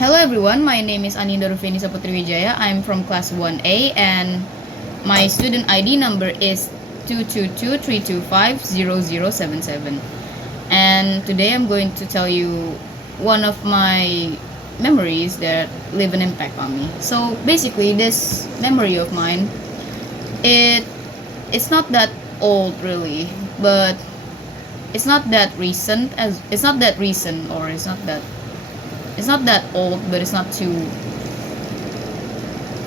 Hello everyone, my name is Aninda Ruvianisa Putri Wijaya. I'm from class 1A and my student ID number is 222-325-0077. And today I'm going to tell you one of my memories that leave an impact on me. So basically this memory of mine, it it's not that old really, but it's not that recent as it's not that recent or it's not that old, but it's not too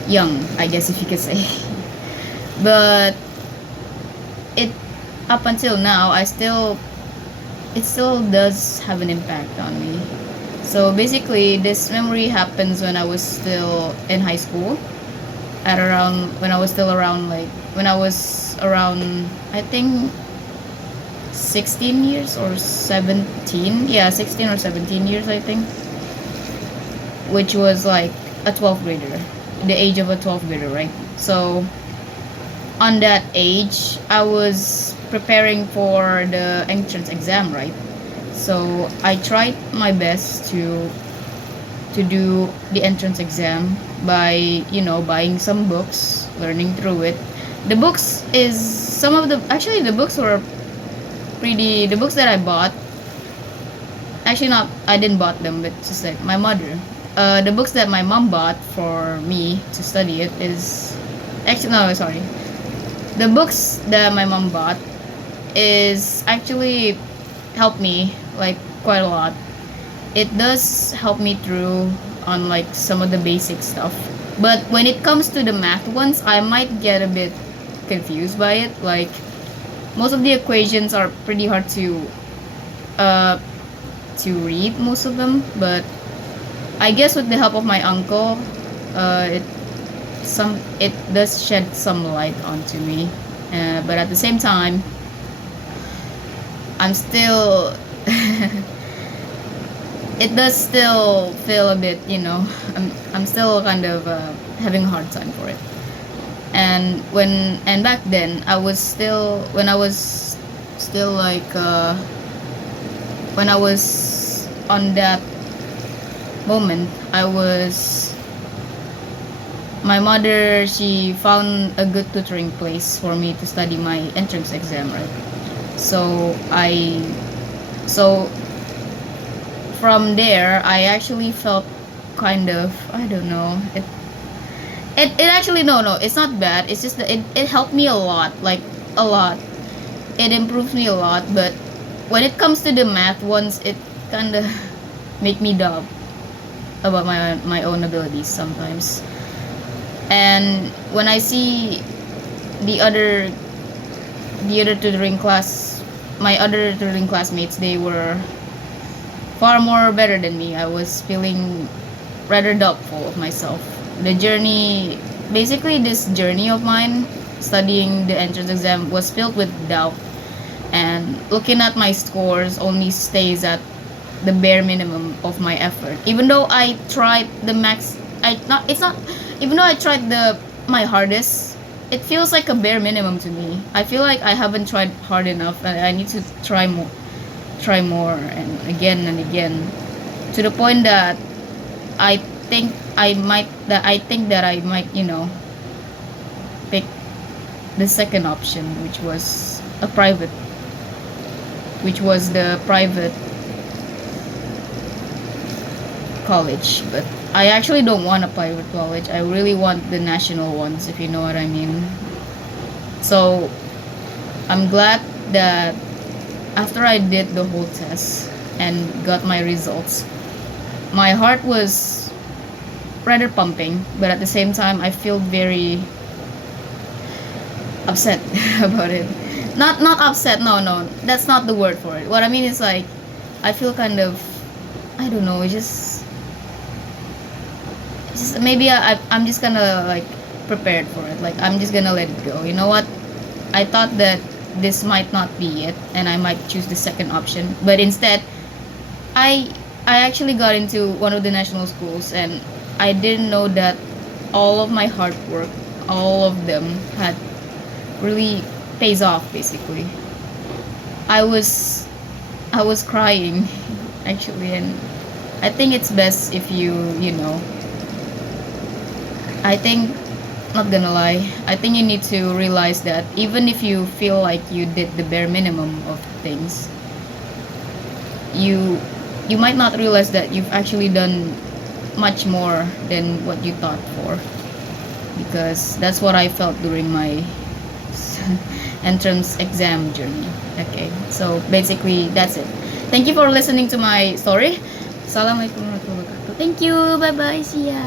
young, I guess if you could say. But it up until now, it still does have an impact on me. So basically, this memory happens when I was still in high school, at around when I was still around when I was around I think 16 years or 17. Yeah, 16 or 17 years I think, which was like a 12th grader, the age of a 12th grader, right? So on that age, I was preparing for the entrance exam, right? So I tried my best to do the entrance exam by buying some books, learning through it. The books is some of the actually the books were pretty. The books that I bought, actually not I didn't bought them, but just like my mother. The books that my mom bought for me to study it is actually no sorry. The books that my mom bought is actually helped me like quite a lot. It does help me through on like some of the basic stuff. But when it comes to the math ones, I might get a bit confused by it. Like most of the equations are pretty hard uh to read, most of them, but I guess with the help of my uncle, it does shed some light onto me. But at the same time, I'm still it does still feel a bit, I'm still kind of having a hard time for it. And back then, I was still when I was still like when I was on that moment, my mother, she found a good tutoring place for me to study my entrance exam, right? So so from there I actually felt kind of, I don't know, it actually, no, it's not bad, it's just that it helped me a lot, like a lot. It improved me a lot, but when it comes to the math ones, it kind of make me doubt about my own abilities sometimes. And when I see the other the other tutoring class my other tutoring classmates, they were far more better than me. I was feeling rather doubtful of myself. The journey Basically this journey of mine studying the entrance exam was filled with doubt, and looking at my scores only stays at the bare minimum of my effort. Even though I tried the max, I not it's not even though I tried my hardest, it feels like a bare minimum to me. I feel like I haven't tried hard enough, and I need to try more, and again, to the point that I I think that I might, pick the second option, which was the private college. But I actually don't want a private college. I really want the national ones, if you know what I mean. So I'm glad that after I did the whole test and got my results, my heart was rather pumping, but at the same time I feel very upset about it. Not upset, no, that's not the word for it. What I mean is like I feel kind of, I don't know, just maybe I'm just gonna like prepared for it. Like I'm just gonna let it go. You know what? I thought that this might not be it, and I might choose the second option. But instead, I I actually got into one of the national schools, and I didn't know that all of my hard work, all of them had really pays off. Basically, I was I was crying actually, and I think it's best if you know, I think, not gonna lie, I think you need to realize that even if you feel like you did the bare minimum of things, you you might not realize that you've actually done much more than what you thought for, because that's what I felt during my entrance exam journey. Okay, so basically that's it. Thank you for listening to my story. Assalamualaikum warahmatullahi wabarakatuh. Thank you. Bye bye. See ya.